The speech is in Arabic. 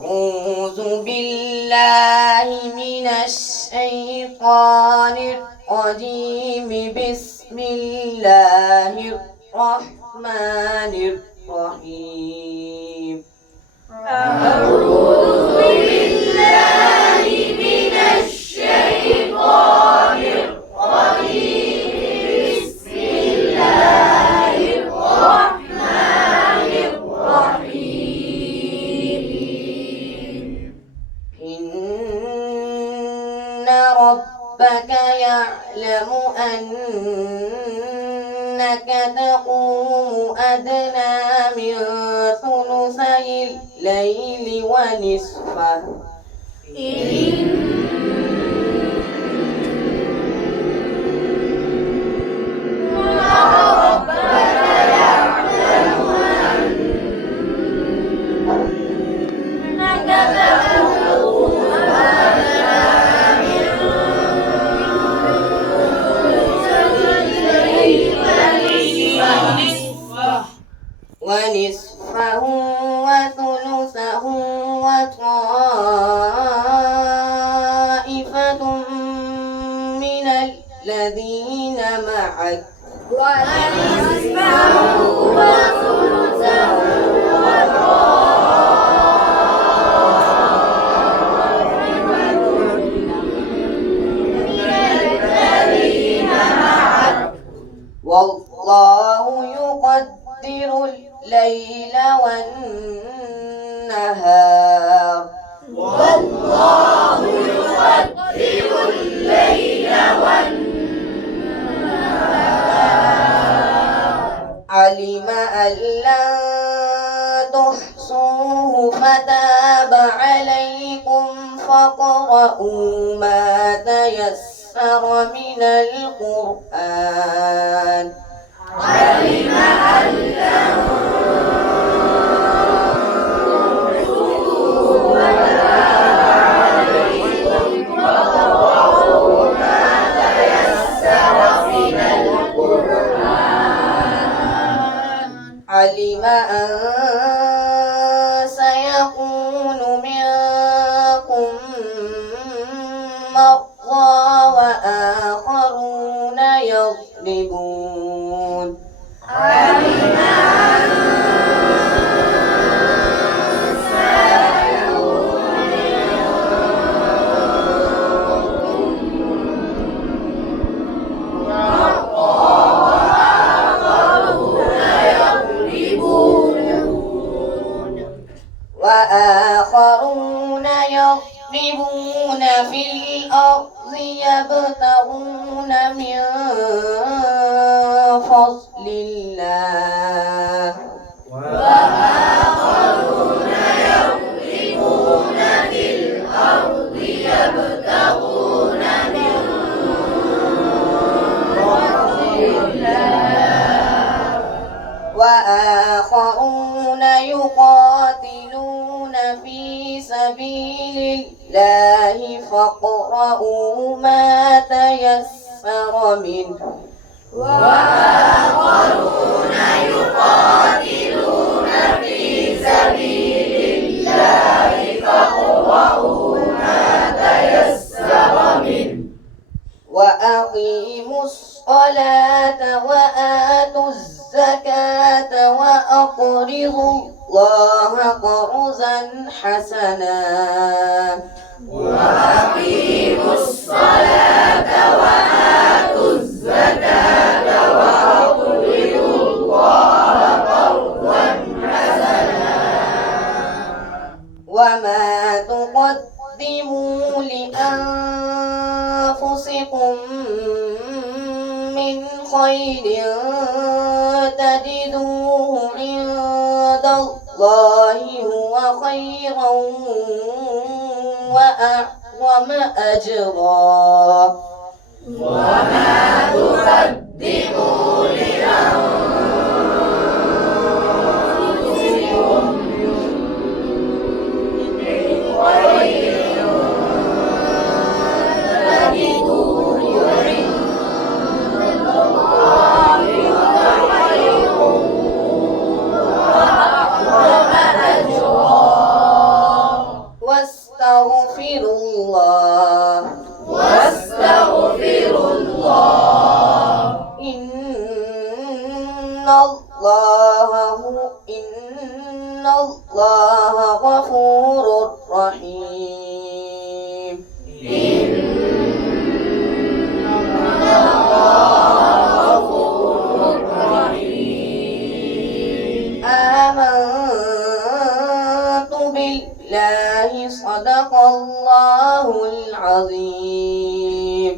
أعوذ بالله من الشيطان الرجيم. بسم الله الرحمن الرحيم. أعوذ بالله من الشيطان الرجيم. بسم الله الرحمن الرحيم. إن ربك يعلم أنك تقوم أدنى من ثلثي الليل ونصفه ونصفه وثلثه وطائفة من الذين معك ونصفه وثلثه والله يقدر الليل والنهار والله يقدر الليل والنهار. علم أن لن تحصوه فتاب عليكم فاقرؤوا ما تيسر من القرآن. علم أن لن تحصوه فتاب عليكم فاقرؤوا ما تيسر من القرآن. علم أن سيكون منكم مرضى وآخرون يضربون. علم أن سيكون منكم مرضى وآخرون يضربون في الأرض يبتغون من فضل الله. وآخرون يضربون في الأرض يبتغون من فضل الله. وآخرون يقاتلون في سبيل الله فاقرؤوا ما تيسر منه. وآخرون يقاتلون في سبيل الله فاقرؤوا ما تيسر منه. وأقيموا الصلاة وآتوا الزكاة وأقرضوا الله قرضا حسنا. وأقيموا الصلاة وآتوا الزكاة وأقرضوا الله قرضا حسنا. وما تقدموا لأنفسكم من خير تجدوه عند الله هو خيرا وأعظم أجرا. وما تقدموا لأنفسكم من خير تجدوه عند الله هو خير وأعظم أجرا. الله غفور رحيم آمنت بالله صدق الله العظيم